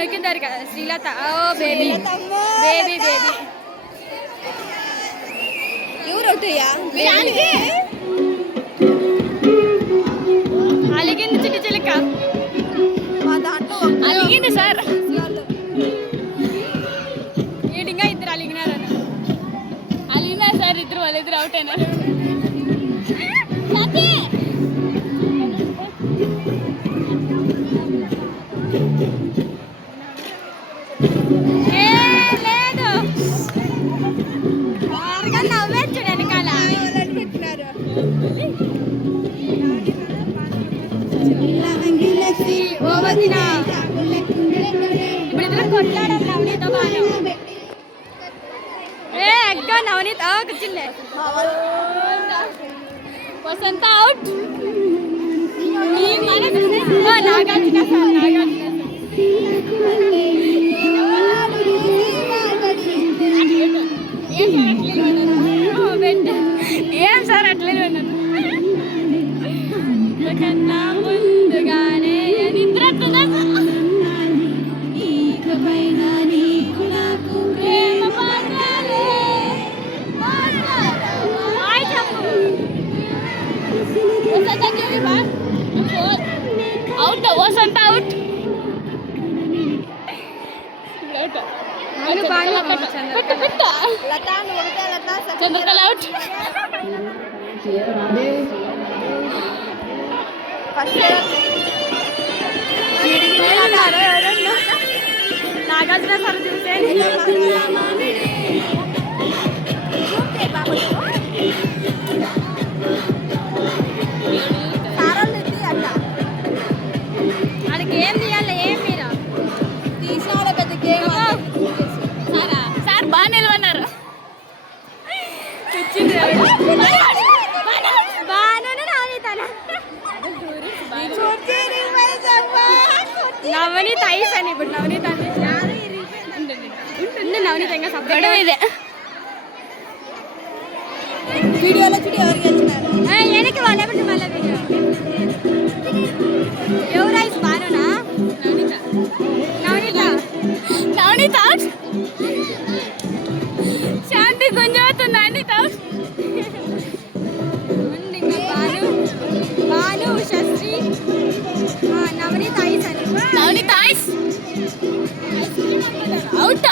మనకిద్దరు కదా శ్రీలత. ఓ baby baby baby అలిగింది చిట్టి చిలుక అలిగింది సార్. ఈడింగా ఇద్దరు అలిగినారన్న అలిగినారు సార్. ఇద్దరు వాళ్ళిద్దరు అవుట్ అయినారు. నవనీత్ కూర్చుండే. వసంత అవుట్. నాగార్జున సార్ ఏం సార్ అట్లే విన్నాను కన్నా ముందుగానే నిద్ర out. Vasantha out. Chandrakala out. Nagarjuna sir చూస్తే వాడికి ఏం తీయాలి ఏం మీరు తీసిన పెద్ద గేమ్ సార్ బాగా నిలవన్నారు. నవనీత్ ఐస్ అని ఇప్పుడు నవనీత్ అంటే నవనీత్ ఇంకా సపరేట్ ఇదే వీడియోలో చూడి ఎవరికి వచ్చినారు వెనక్కి వాళ్ళేమంటే మళ్ళీ వీడియో ఎవరు ఐస్ బానునా నవనీత నవనీత నవనీత శాంతి గుంజవుతుంది అనిత బాను బాను శశ్రీ నవనీత ఐస్ అని నవనీత ఐస్ అవుట్.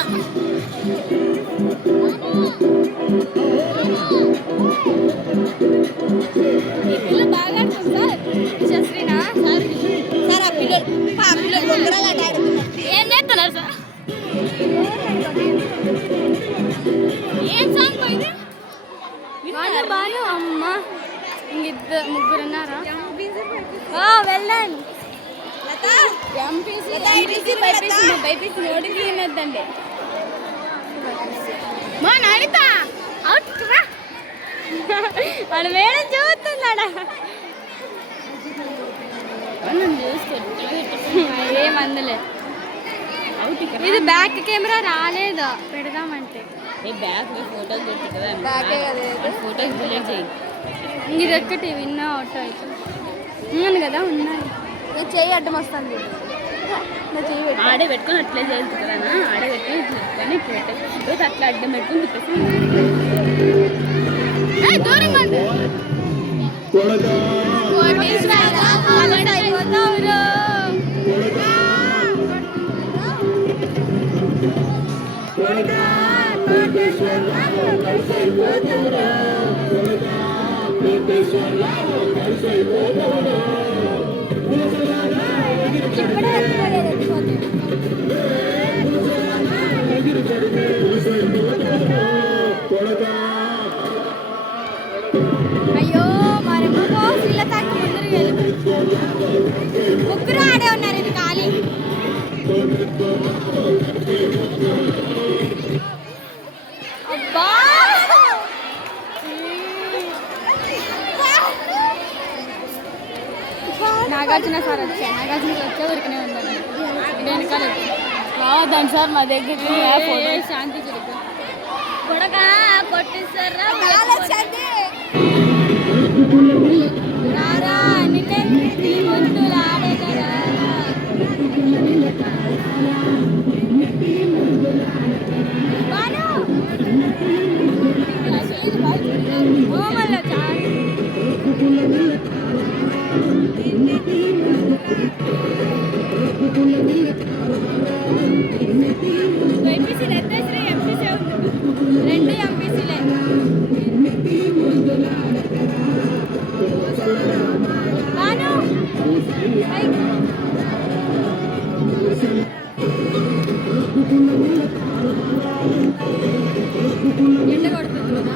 బాగా సార్ శశ్రీనా సార్ సార్ ఆ పిల్లలు ఏం చేస్తున్నారు సార్? ఏం సాంగ్ పోయింది? బాను బాను అమ్మ ఇంకిద్దరు ముగ్గురు ఉన్నారా? వెళ్ళండి బైపీసీ నోటికి వినొద్దండి. మా నానిత అవుట్. వాడు మేడం చూస్తున్నాడా? ఏమందులే ఇది బ్యాక్ కెమెరా రాలేదు పెడదామంటే బ్యాక్ ఫోటోస్ పెట్టి కదా ఫోటోస్ డిలీట్ చేయి. ఇది ఒక్కటి విన్నా అవుట్ అవుతుంది ఉన్నాను కదా ఉన్నాయి. చెయ్యి అడ్డం వస్తుంది ఆడే పెట్టుకొని అట్లే చేయాలి కదా ఆడే పెట్టుకొని ఇట్లా పెట్టేసి అట్లా అడ్డం పెట్టుకొని తిప్పేసి దూరంగా అయ్యో మరి ముగ్గురు ఆడే ఉన్నారు. ఇది ఖాళీ అబ్బా నాగార్జున సార్ వచ్చే ఊరికనే ఉందండి. వెనకాల రావద్దండి సార్ మా దగ్గరికి శాంతి చిరుకు కొడగా కొట్టిస్తారా రారా నిన్నే ముందు ఆడే కదా ఎంపీసీలు ఎత్తేసి ఎంపీసీ రెండు ఎంపీసీలే. బాను ఎండ కొడుతుంది కదా.